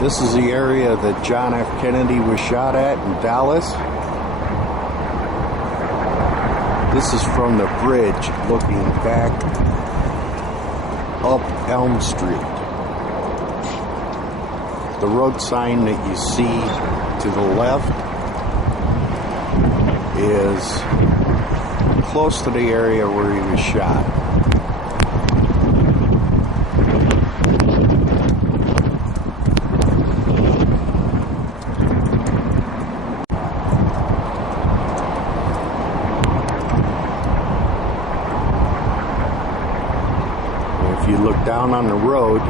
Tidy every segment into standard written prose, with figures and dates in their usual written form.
This is the area that John F. Kennedy was shot at in Dallas. This is from the bridge looking back up Elm Street. The road sign that you see to the left is close to the area where he was shot. If you look down on the road,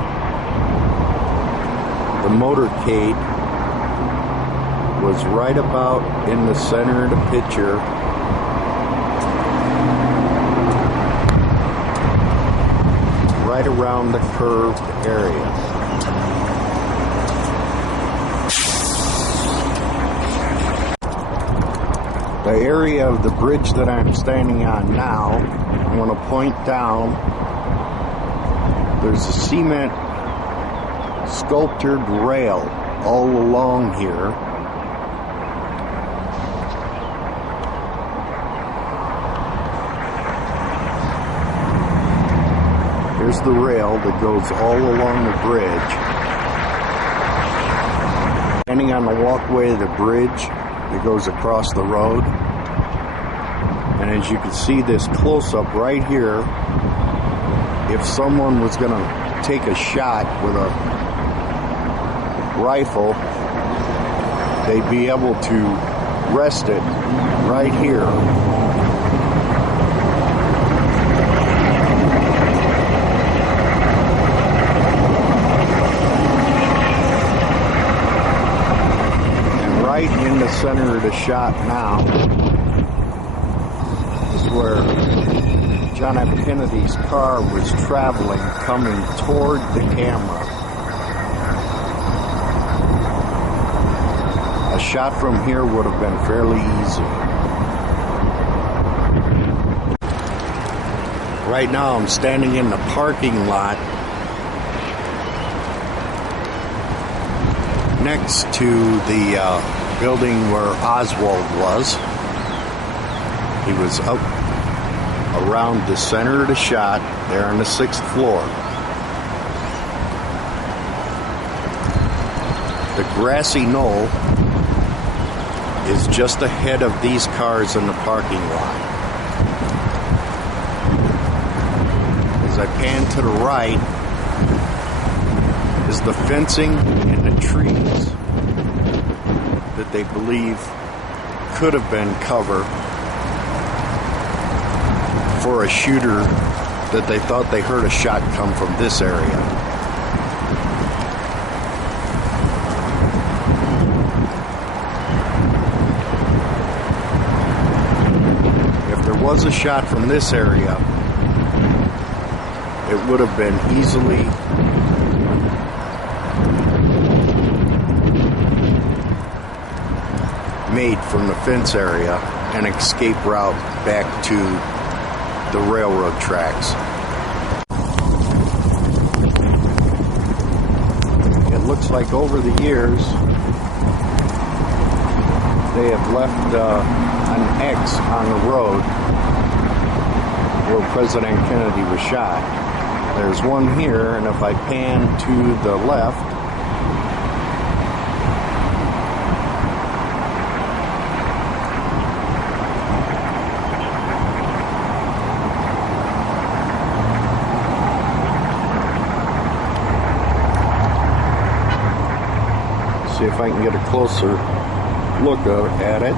the motorcade was right about in the center of the picture. Right around the curved area. The area of the bridge that I'm standing on now, I'm going to point down. There's a cement sculptured rail all along here. Here's the rail that goes all along the bridge. Standing on the walkway of the bridge that goes across the road. And as you can see this close-up right here, if someone was going to take a shot with a rifle, they'd be able to rest it right here. And right in the center of the shot now is where John F. Kennedy's car was traveling, coming toward the camera. A shot from here would have been fairly easy. Right now I'm standing in the parking lot next to the building where Oswald was. He was up around the center of the shot, there on the 6th floor. The grassy knoll is just ahead of these cars in the parking lot. As I pan to the right is the fencing and the trees that they believe could have been cover for a shooter that they thought they heard a shot come from this area. If there was a shot from this area, it would have been easily made from the fence area, an escape route back to the railroad tracks. It looks like over the years they have left an X on the road where President Kennedy was shot. There's one here, and if I pan to the left, see if I can get a closer look at it.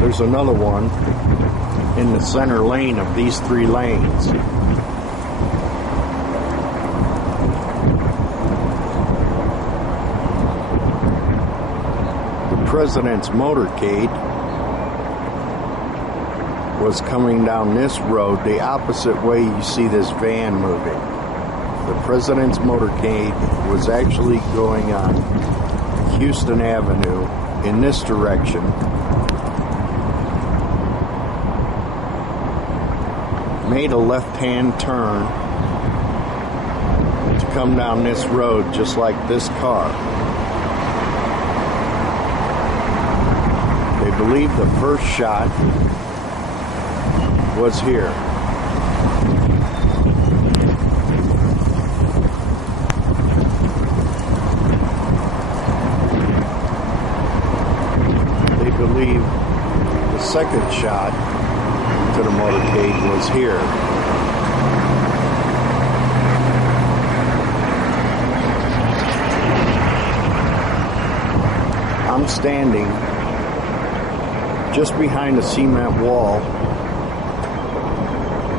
There's another one in the center lane of these 3 lanes. The president's motorcade was coming down this road the opposite way you see this van moving. The president's motorcade was actually going on Houston Avenue in this direction. Made a left-hand turn to come down this road just like this car. They believe the first shot was here. They believe the second shot to the motorcade was here. I'm standing just behind a cement wall.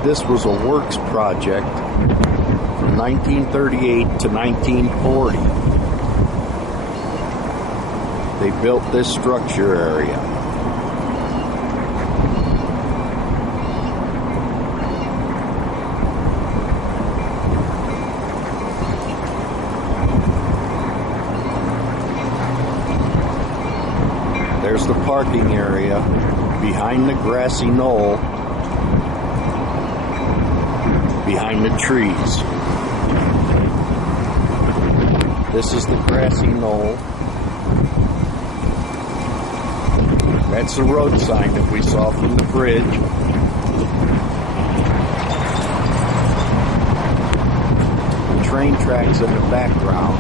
This was a works project from 1938 to 1940. They built this structure area. There's the parking area behind the grassy knoll, behind the trees. This is the grassy knoll. That's the road sign that we saw from the bridge. The train tracks in the background.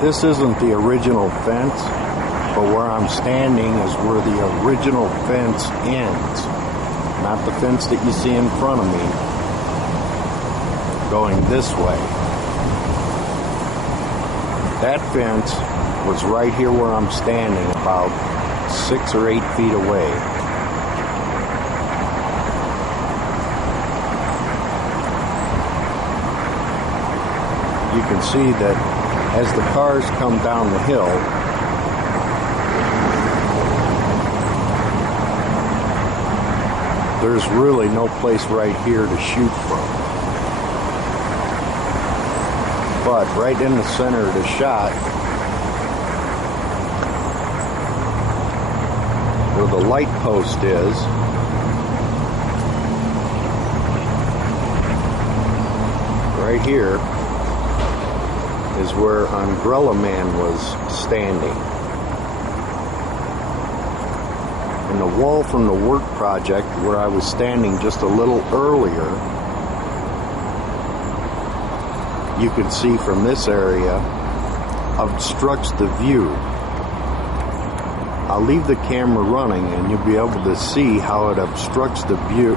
This isn't the original fence, but where I'm standing is where the original fence ends. Not the fence that you see in front of me, going this way. That fence was right here where I'm standing, about 6 or 8 feet away. You can see that as the cars come down the hill, there's really no place right here to shoot from. But right in the center of the shot, where the light post is, right here, is where Umbrella Man was standing. And the wall from the work project where I was standing just a little earlier, you can see from this area, obstructs the view. I'll leave the camera running and you'll be able to see how it obstructs the view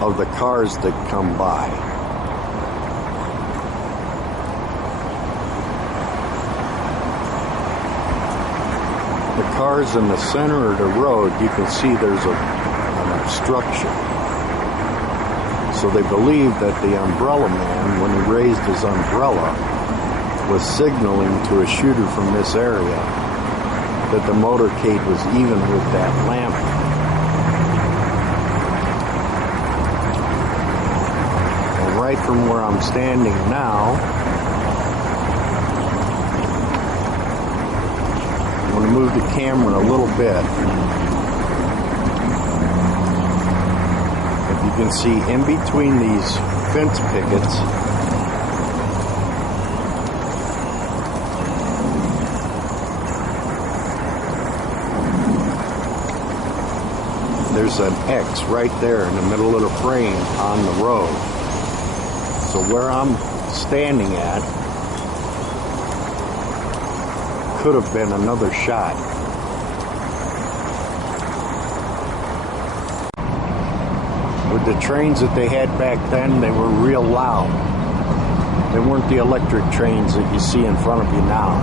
of the cars that come by. The cars in the center of the road, you can see there's an obstruction. So they believe that the Umbrella Man, when he raised his umbrella, was signaling to a shooter from this area that the motorcade was even with that lamp. And right from where I'm standing now, I'm going to move the camera a little bit. If you can see in between these fence pickets, there's an X right there in the middle of the frame on the road. So where I'm standing at could have been another shot. With the trains that they had back then, they were real loud. They weren't the electric trains that you see in front of you now.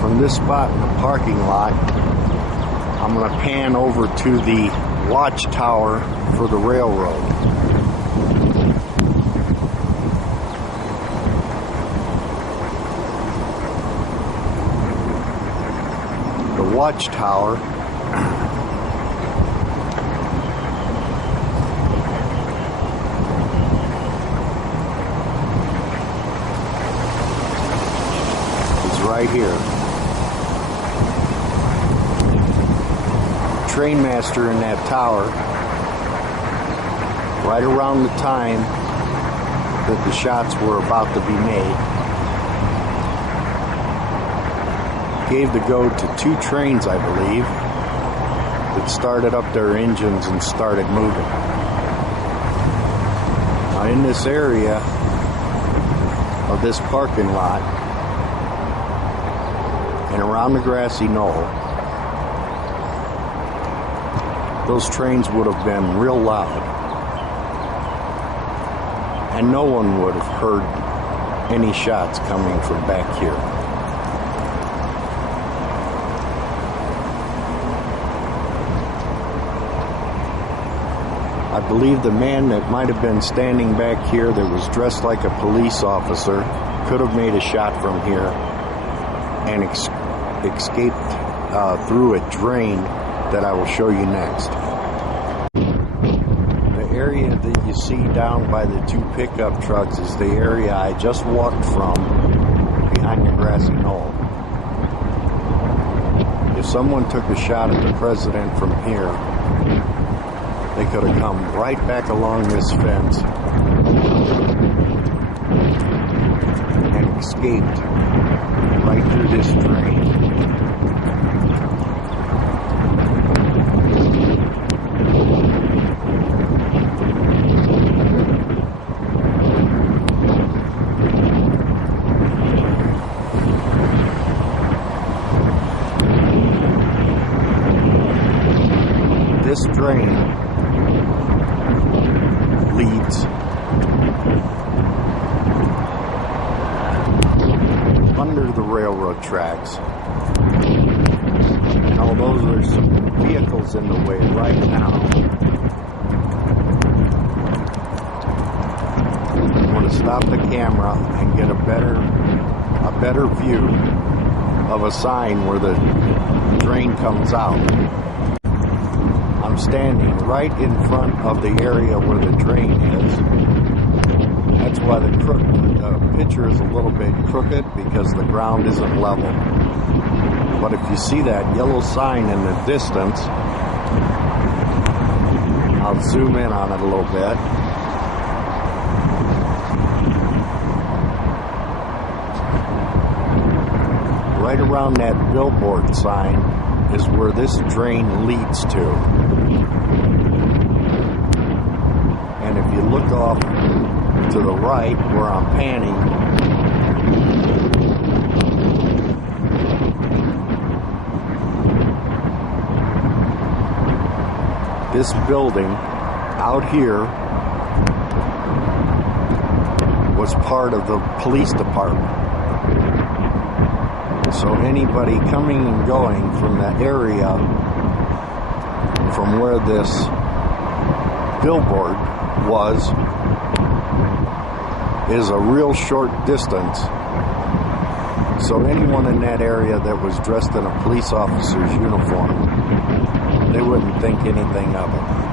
From this spot in the parking lot, I'm going to pan over to the watchtower for the railroad. The watchtower is right here. trainmaster in that tower, right around the time that the shots were about to be made, gave the go to 2 trains, I believe, that started up their engines and started moving. Now, in this area of this parking lot and around the grassy knoll, those trains would have been real loud, and no one would have heard any shots coming from back here. I believe the man that might have been standing back here that was dressed like a police officer could have made a shot from here and escaped through a drain that I will show you next. The area that you see down by the 2 pickup trucks is the area I just walked from behind the grassy knoll. If someone took a shot at the president from here, they could have come right back along this fence and escaped right through this drain. This drain leads under the railroad tracks. And although there's some vehicles in the way right now, I'm going to stop the camera and get a better view of a sign where the drain comes out. I'm standing right in front of the area where the drain is. That's why the picture is a little bit crooked, because the ground isn't level. But if you see that yellow sign in the distance, I'll zoom in on it a little bit. Right around that billboard sign is where this drain leads to. And if you look off to the right where I'm panning, this building out here was part of the police department. So anybody coming and going from that area, from where this billboard was, is a real short distance. So anyone in that area that was dressed in a police officer's uniform, they wouldn't think anything of it.